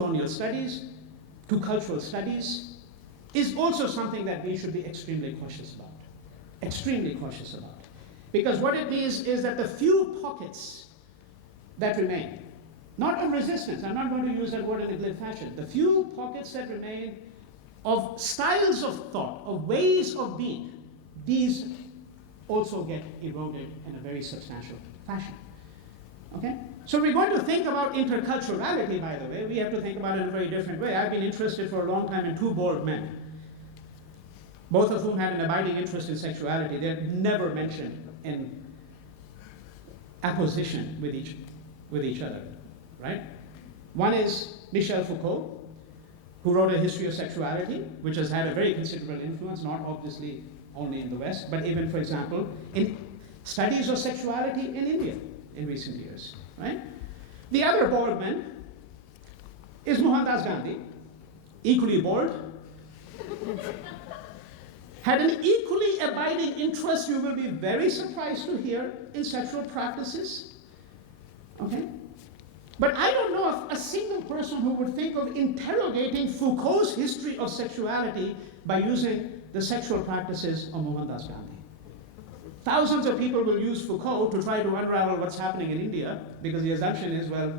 colonial studies to cultural studies is also something that we should be extremely cautious about. Extremely cautious about. Because what it means is that the few pockets that remain, not of resistance, I'm not going to use that word in a glib fashion, the few pockets that remain of styles of thought, of ways of being, these also get eroded in a very substantial fashion. Okay? So we're going to think about interculturality, by the way. We have to think about it in a very different way. I've been interested for a long time in two bald men, both of whom had an abiding interest in sexuality. They're never mentioned in apposition with each other, right? One is Michel Foucault, who wrote a history of sexuality, which has had a very considerable influence, not obviously only in the West, but even, for example, in studies of sexuality in India in recent years, right? The other bald man is Mohandas Gandhi, equally bald, had an equally abiding interest, you will be very surprised to hear, in sexual practices, okay? But I don't know of a single person who would think of interrogating Foucault's history of sexuality by using the sexual practices of Mohandas Gandhi. Thousands of people will use Foucault to try to unravel what's happening in India, because the assumption is, well,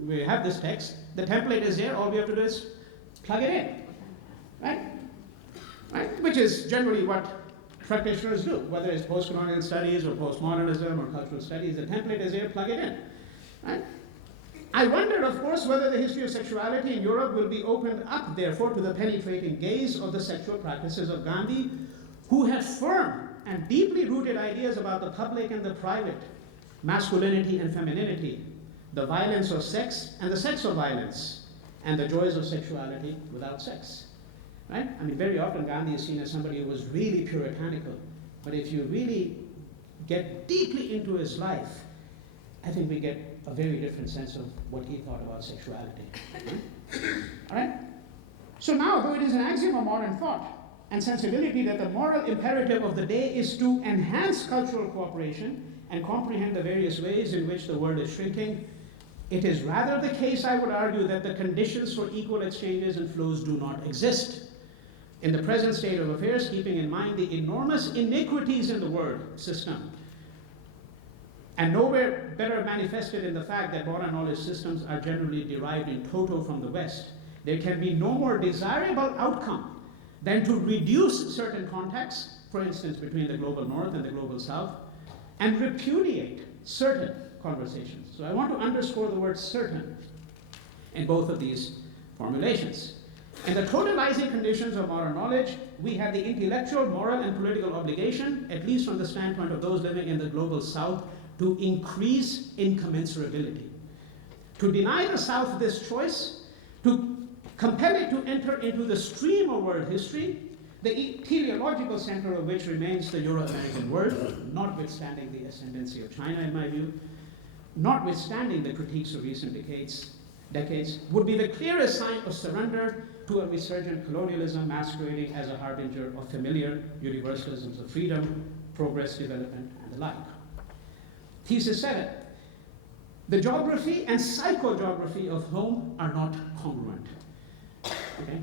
we have this text, the template is there, all we have to do is plug it in, right? Right? Which is generally what practitioners do, whether it's post-colonial studies or postmodernism or cultural studies, the template is there, plug it in, right? I wondered, of course, whether the history of sexuality in Europe will be opened up, therefore, to the penetrating gaze of the sexual practices of Gandhi, who had firm and deeply rooted ideas about the public and the private, masculinity and femininity, the violence of sex and the sex of violence, and the joys of sexuality without sex. Right? I mean, very often Gandhi is seen as somebody who was really puritanical, but if you really get deeply into his life, I think we get a very different sense of what he thought about sexuality. Right? All right? So now, though it is an axiom of modern thought and sensibility that the moral imperative of the day is to enhance cultural cooperation and comprehend the various ways in which the world is shrinking, it is rather the case, I would argue, that the conditions for equal exchanges and flows do not exist. In the present state of affairs, keeping in mind the enormous iniquities in the world system, and nowhere better manifested in the fact that modern knowledge systems are generally derived in toto from the West, there can be no more desirable outcome than to reduce certain contacts, for instance, between the global North and the global South, and repudiate certain conversations. So I want to underscore the word certain in both of these formulations. In the totalizing conditions of modern knowledge, we have the intellectual, moral, and political obligation, at least from the standpoint of those living in the global South, to increase incommensurability. To deny the South this choice, to compel it to enter into the stream of world history, the teleological center of which remains the Euro-American world, notwithstanding the ascendancy of China, in my view, notwithstanding the critiques of recent decades, would be the clearest sign of surrender to a resurgent colonialism masquerading as a harbinger of familiar universalisms of freedom, progress, development, and the like. Thesis 7. The geography and psychogeography of home are not congruent. Okay?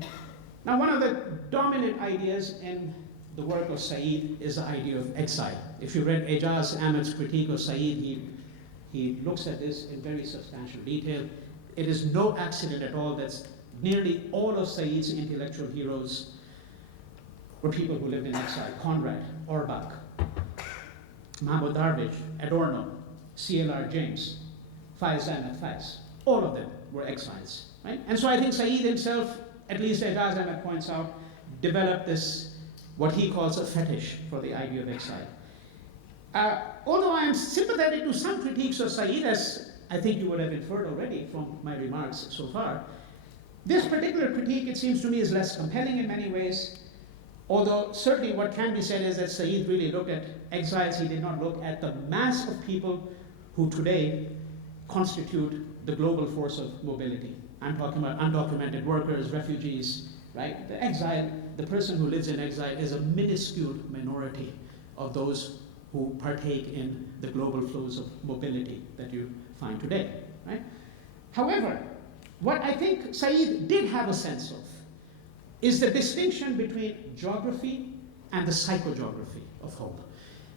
Now, one of the dominant ideas in the work of Said is the idea of exile. If you read Ejaz Ahmed's critique of Said, he looks at this in very substantial detail. It is no accident at all that nearly all of Said's intellectual heroes were people who lived in exile. Conrad, Orbach, Mahmoud Darwish, Adorno, C.L.R. James, Faiz Ahmed Faiz. All of them were exiles. Right? And so I think Said himself, at least as Ahmed points out, developed this, what he calls a fetish for the idea of exile. Although I am sympathetic to some critiques of Said, as I think you would have inferred already from my remarks so far, this particular critique, it seems to me, is less compelling in many ways. Although certainly what can be said is that Said really looked at exiles, he did not look at the mass of people who today constitute the global force of mobility. I'm talking about undocumented workers, refugees, right? The exile, the person who lives in exile is a minuscule minority of those who partake in the global flows of mobility that you find today, right? However, what I think Said did have a sense of is the distinction between geography and the psychogeography of home.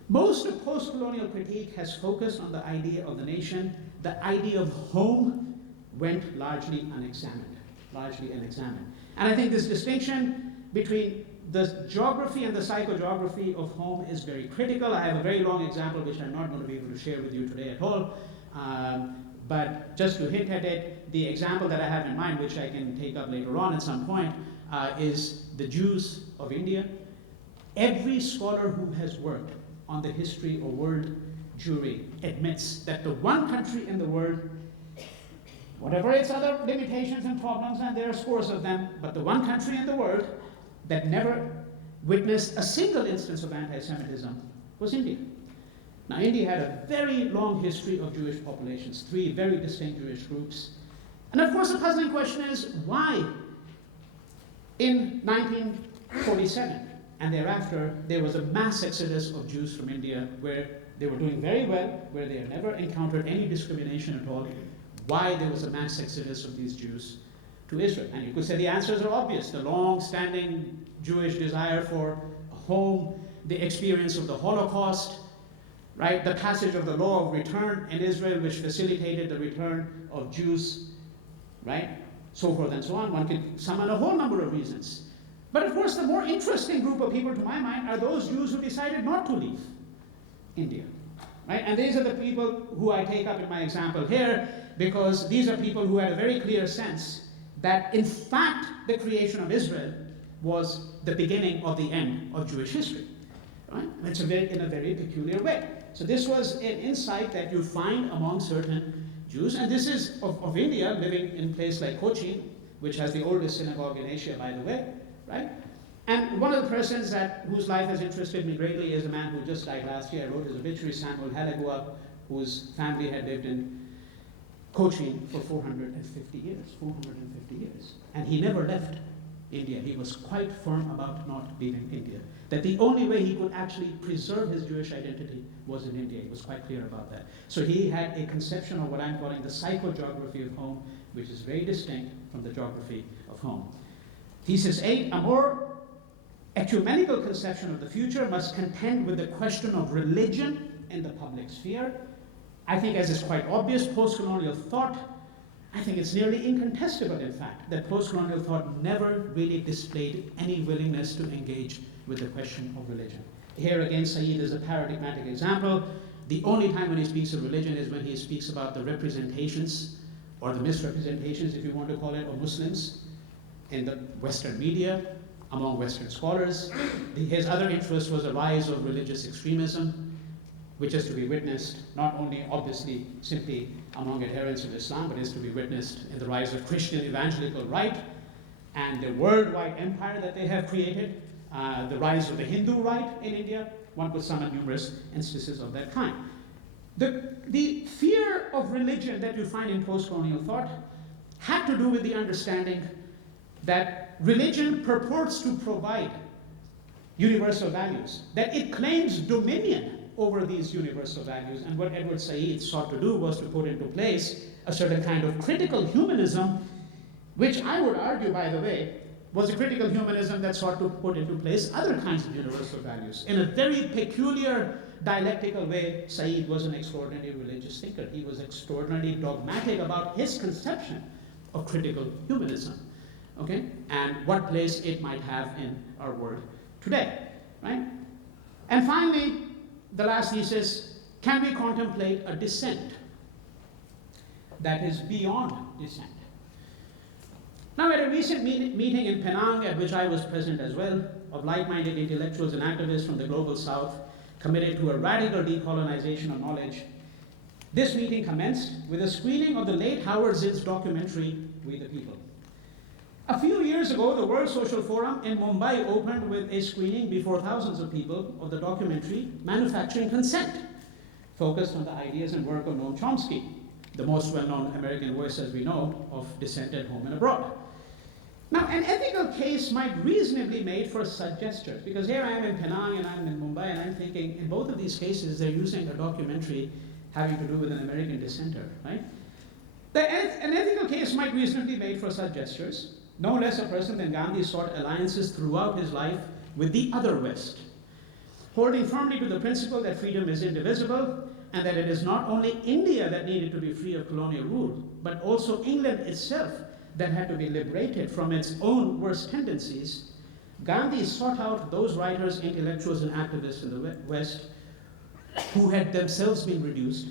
Most of post-colonial critique has focused on the idea of the nation. The idea of home went largely unexamined. And I think this distinction between the geography and the psychogeography of home is very critical. I have a very long example which I'm not going to be able to share with you today at all. But just to hint at it, the example that I have in mind, which I can take up later on at some point, is the Jews of India. Every scholar who has worked on the history of world Jewry admits that the one country in the world, whatever its other limitations and problems, and there are scores of them, but the one country in the world that never witnessed a single instance of anti-Semitism was India. Now, India had a very long history of Jewish populations, 3 very distinct Jewish groups. And of course, the puzzling question is, why in 1947 and thereafter, there was a mass exodus of Jews from India where they were doing very well, where they had never encountered any discrimination at all. Why there was a mass exodus of these Jews to Israel? And you could say the answers are obvious. The long-standing Jewish desire for a home, the experience of the Holocaust, right? The passage of the law of return in Israel, which facilitated the return of Jews, right? So forth and so on. One could summon a whole number of reasons. But of course, the more interesting group of people, to my mind, are those Jews who decided not to leave India, right? And these are the people who I take up in my example here, because these are people who had a very clear sense that, in fact, the creation of Israel was the beginning of the end of Jewish history, right? And it's in a very peculiar way. So this was an insight that you find among certain Jews, and this is of India, living in a place like Cochin, which has the oldest synagogue in Asia, by the way, right? And one of the persons whose life has interested me greatly is a man who just died last year. I wrote his obituary, Samuel Halegua, whose family had lived in Cochin for 450 years. And he never left India. He was quite firm about not leaving India. That the only way he could actually preserve his Jewish identity was in India. He was quite clear about that. So he had a conception of what I'm calling the psychogeography of home, which is very distinct from the geography of home. Thesis 8, a more ecumenical conception of the future must contend with the question of religion in the public sphere. I think, as is quite obvious, post-colonial thought, I think it's nearly incontestable, in fact, that post-colonial thought never really displayed any willingness to engage with the question of religion. Here again, Said is a paradigmatic example. The only time when he speaks of religion is when he speaks about the representations, or the misrepresentations, if you want to call it, of Muslims in the Western media, among Western scholars. His other interest was the rise of religious extremism, which is to be witnessed not only, obviously, simply among adherents of Islam, but is to be witnessed in the rise of Christian evangelical right and the worldwide empire that they have created, the rise of the Hindu right in India. One could summon numerous instances of that kind. The fear of religion that you find in post-colonial thought had to do with the understanding that religion purports to provide universal values, that it claims dominion over these universal values. And what Edward Said sought to do was to put into place a certain kind of critical humanism, which I would argue, by the way, was a critical humanism that sought to put into place other kinds of universal values. In a very peculiar dialectical way, Said was an extraordinarily religious thinker. He was extraordinarily dogmatic about his conception of critical humanism, okay? And what place it might have in our world today, right? And finally, the last thesis, can we contemplate a dissent that is beyond dissent? Now, at a recent meeting in Penang, at which I was present as well, of like-minded intellectuals and activists from the global south committed to a radical decolonization of knowledge, this meeting commenced with a screening of the late Howard Zinn's documentary, We the People. A few years ago, the World Social Forum in Mumbai opened with a screening before thousands of people of the documentary Manufacturing Consent, focused on the ideas and work of Noam Chomsky, the most well-known American voice, as we know, of dissent at home and abroad. Now, an ethical case might reasonably be made for such gestures, because here I am in Penang and I'm in Mumbai, and I'm thinking, in both of these cases, they're using a documentary having to do with an American dissenter, right? An ethical case might reasonably be made for such gestures. No less a person than Gandhi sought alliances throughout his life with the other West, holding firmly to the principle that freedom is indivisible and that it is not only India that needed to be free of colonial rule, but also England itself that had to be liberated from its own worst tendencies. Gandhi sought out those writers, intellectuals, and activists in the West who had themselves been reduced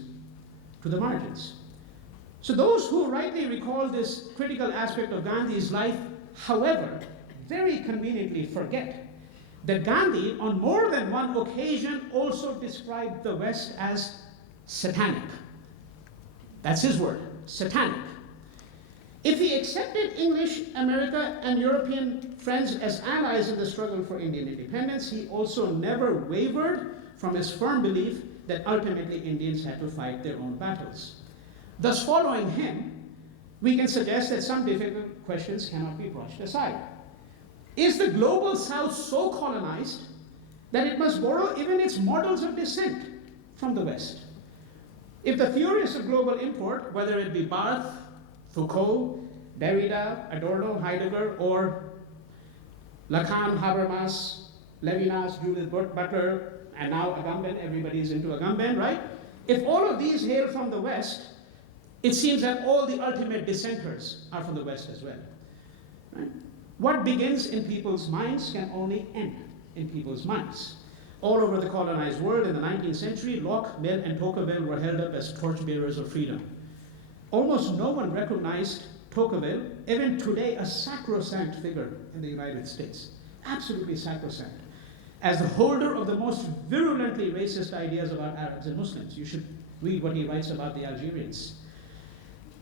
to the margins. So those who rightly recall this critical aspect of Gandhi's life, however, very conveniently forget that Gandhi, on more than one occasion, also described the West as satanic. That's his word, satanic. If he accepted English, America, and European friends as allies in the struggle for Indian independence, he also never wavered from his firm belief that ultimately Indians had to fight their own battles. Thus, following him, we can suggest that some difficult questions cannot be brushed aside. Is the global South so colonized that it must borrow even its models of dissent from the West? If the theorists of global import, whether it be Barthes, Foucault, Derrida, Adorno, Heidegger, or Lacan, Habermas, Levinas, Judith Butler, and now Agamben, everybody's into Agamben, right? If all of these hail from the West, it seems that all the ultimate dissenters are from the West as well. Right? What begins in people's minds can only end in people's minds. All over the colonized world in the 19th century, Locke, Mill, and Tocqueville were held up as torchbearers of freedom. Almost no one recognized Tocqueville, even today a sacrosanct figure in the United States, absolutely sacrosanct, as the holder of the most virulently racist ideas about Arabs and Muslims. You should read what he writes about the Algerians.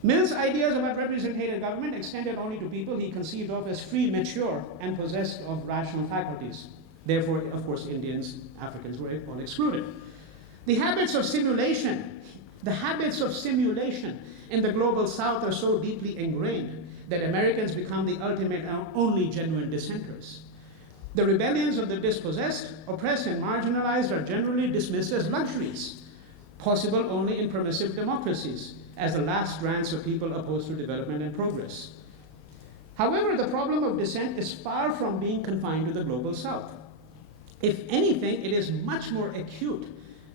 Mill's ideas about representative government extended only to people he conceived of as free, mature, and possessed of rational faculties. Therefore, of course, Indians, Africans were all excluded. The habits of simulation in the global South are so deeply ingrained that Americans become the ultimate and only genuine dissenters. The rebellions of the dispossessed, oppressed, and marginalized are generally dismissed as luxuries, possible only in permissive democracies, as the last grants of people opposed to development and progress. However, the problem of dissent is far from being confined to the global South. If anything, it is much more acute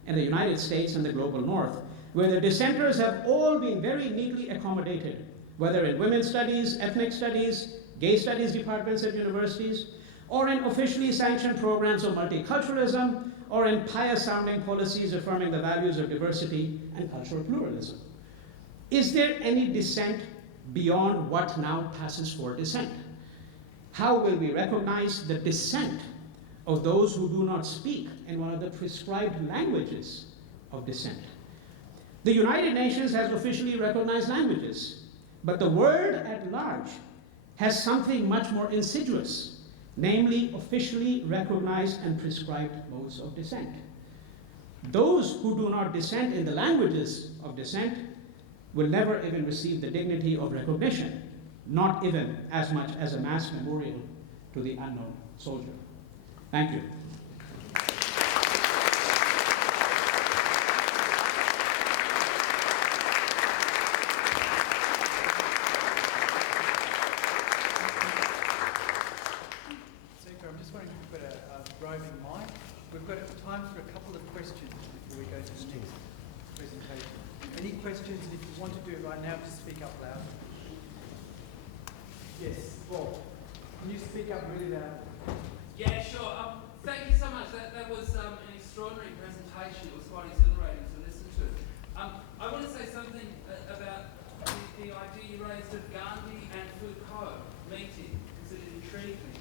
in the United States and the global North, where the dissenters have all been very neatly accommodated, whether in women's studies, ethnic studies, gay studies departments at universities, or in officially sanctioned programs of multiculturalism, or in pious-sounding policies affirming the values of diversity and cultural pluralism. Is there any dissent beyond what now passes for dissent? How will we recognize the dissent of those who do not speak in one of the prescribed languages of dissent? The United Nations has officially recognized languages, but the world at large has something much more insidious, namely officially recognized and prescribed modes of dissent. Those who do not dissent in the languages of dissent will never even receive the dignity of recognition, not even as much as a mass memorial to the unknown soldier. Thank you. I'm just wondering if we've got a roving mic. We've got time for a couple of questions before we go to the next presentation. Any questions? If you want to do it right now, just speak up loud. Yes, Bob. Can you speak up really loud? Yeah, sure. Thank you so much. That was an extraordinary presentation. It was quite exhilarating to listen to. I want to say something about the idea you raised of Gandhi and Foucault meeting, because it intrigued me.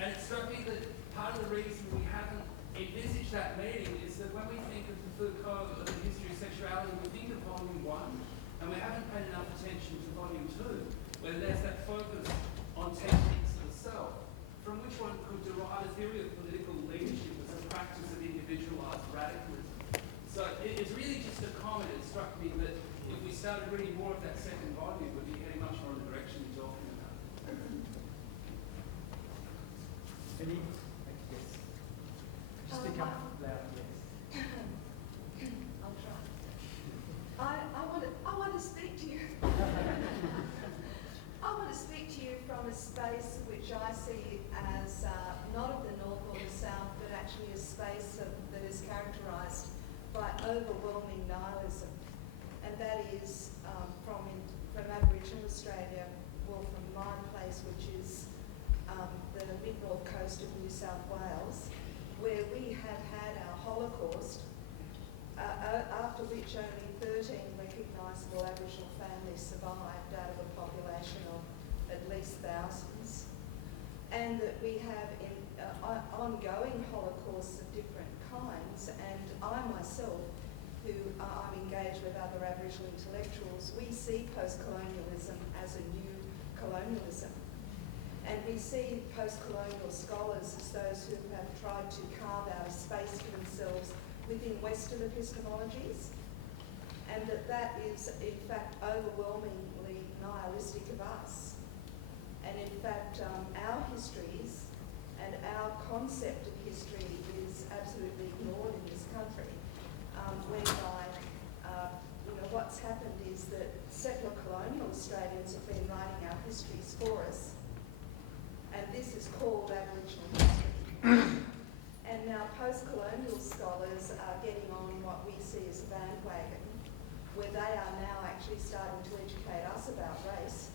And it struck me that part of the reason we haven't envisaged that meeting is that when we think of the Foucault or the history of sexuality, we think of volume 1, and we haven't paid enough attention to volume 2, where there's that focus on techniques of the self, from which one could derive a theory of political leadership as a practice of individualized radicalism. So it's really just a comment. It struck me that if we started reading more of that second volume, we'd be heading much more in the direction you're talking about. space which I see as not of the north or the south, but actually a space that is characterised by overwhelming nihilism. And that is from Aboriginal Australia, well, from my place, which is the mid-north coast of New South Wales, where we have had our Holocaust, after which only 13 recognisable Aboriginal families survived out of a population of at least thousands, and that we have ongoing Holocausts of different kinds. And I myself, who I'm engaged with other Aboriginal intellectuals, we see post-colonialism as a new colonialism. And we see post-colonial scholars as those who have tried to carve out a space for themselves within Western epistemologies, and that is in fact overwhelmingly nihilistic of us. And in fact, our histories and our concept of history is absolutely ignored in this country, whereby what's happened is that settler colonial Australians have been writing our histories for us, and this is called Aboriginal history. And now post-colonial scholars are getting on what we see as a bandwagon, where they are now actually starting to educate us about race,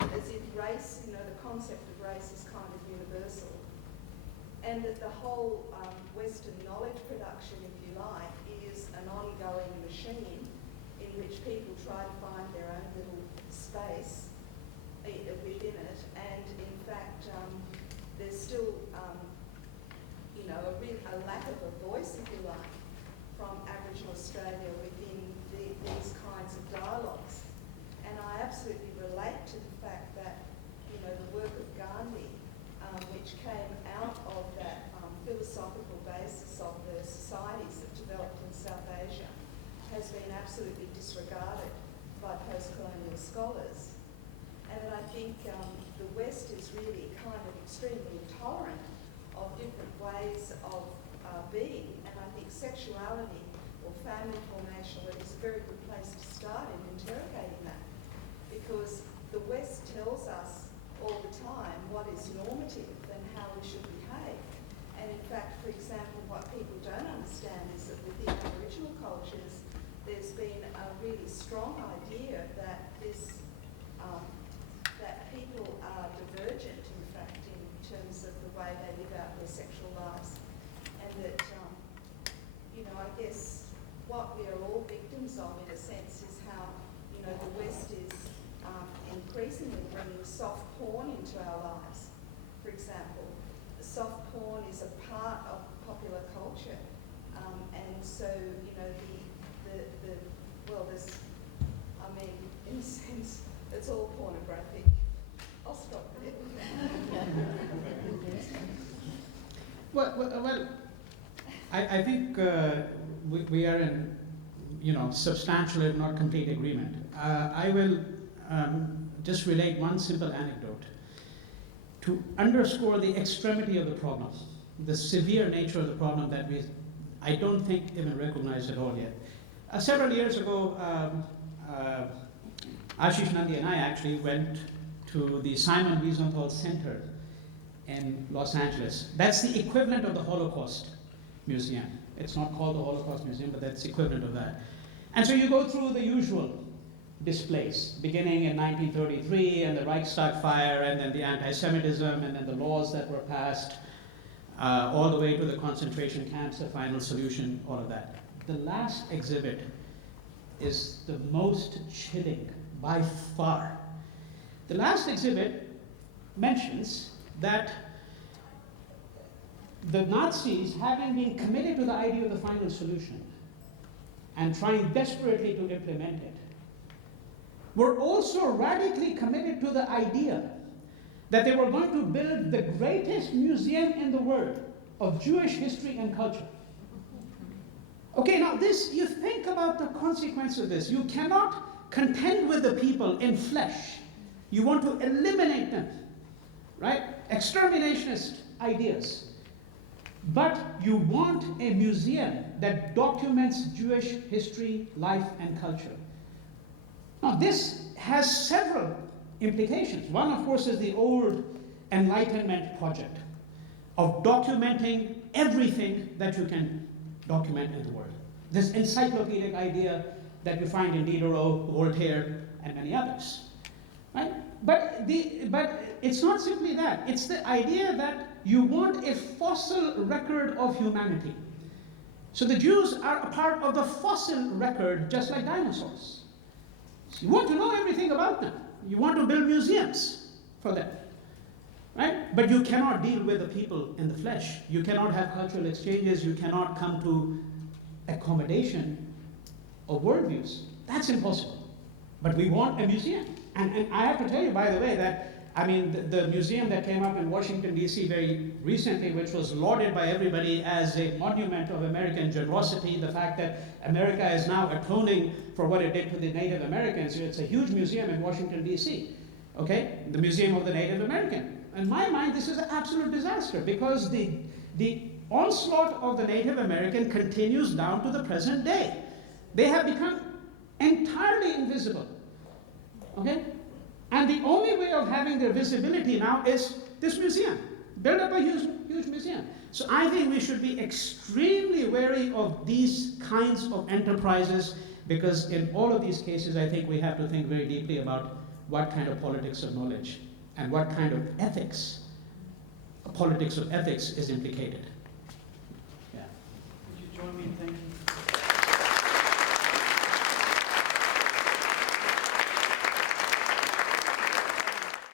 as if race, the concept of race is kind of universal, and that the whole Western knowledge production, if you like, is an ongoing machine in which people try to find their own little space within it, and in fact there's still a lack of a voice, if you like, from Aboriginal Australia within these kinds of dialogues. And I absolutely relate to the fact that, the work of Gandhi, which came out of that philosophical basis of the societies that developed in South Asia, has been absolutely disregarded by post-colonial scholars. And I think the West is really kind of extremely intolerant of different ways of being, and I think sexuality or family formation is a very good place to start in interrogating that, because the West tells us all the time what is normative and how we should behave. And in fact, for example, what people don't understand is that within Aboriginal cultures, there's been a really strong idea that that people are divergent, in fact, in terms of the way they live out their sexual lives. And that, I guess what we are all victims of, in a sense, is how, the West is increasingly bringing soft porn into our lives. For example, soft porn is a part of popular culture. And so, in a sense, it's all pornographic. I'll stop there. Well, I think we are in, substantial if not complete agreement. I will just relate one simple anecdote to underscore the extremity of the problem, the severe nature of the problem that I don't think even recognized at all yet. Several years ago, Ashish Nandi and I actually went to the Simon Wiesenthal Center in Los Angeles. That's the equivalent of the Holocaust Museum. It's not called the Holocaust Museum, but that's the equivalent of that. And so you go through the usual displays, beginning in 1933 and the Reichstag fire, and then the anti-Semitism, and then the laws that were passed, all the way to the concentration camps, the final solution, all of that. The last exhibit is the most chilling by far. The last exhibit mentions that the Nazis, having been committed to the idea of the final solution and trying desperately to implement it, were also radically committed to the idea that they were going to build the greatest museum in the world of Jewish history and culture. Okay, now this, you think about the consequence of this. You cannot contend with the people in flesh. You want to eliminate them, right? Exterminationist ideas. But you want a museum that documents Jewish history, life, and culture. Now this has several implications. One, of course, is the old Enlightenment project of documenting everything that you can document in the world. This encyclopedic idea that you find in Diderot, Voltaire, and many others. Right? But it's not simply that. It's the idea that you want a fossil record of humanity. So the Jews are a part of the fossil record, just like dinosaurs. So you want to know everything about them. You want to build museums for them. Right? But you cannot deal with the people in the flesh. You cannot have cultural exchanges. You cannot come to accommodation of worldviews. That's impossible. But we want a museum. And I have to tell you, by the way, that I mean, the museum that came up in Washington, D.C. very recently, which was lauded by everybody as a monument of American generosity, the fact that America is now atoning for what it did to the Native Americans. It's a huge museum in Washington, D.C., okay? The Museum of the Native American. In my mind, this is an absolute disaster because the onslaught of the Native American continues down to the present day. They have become entirely invisible, okay? And the only way of having their visibility now is this museum. Build up a huge museum. So I think we should be extremely wary of these kinds of enterprises because in all of these cases, I think we have to think very deeply about what kind of politics of knowledge and what kind of ethics, politics of ethics is implicated. Yeah. Would you join me in thanking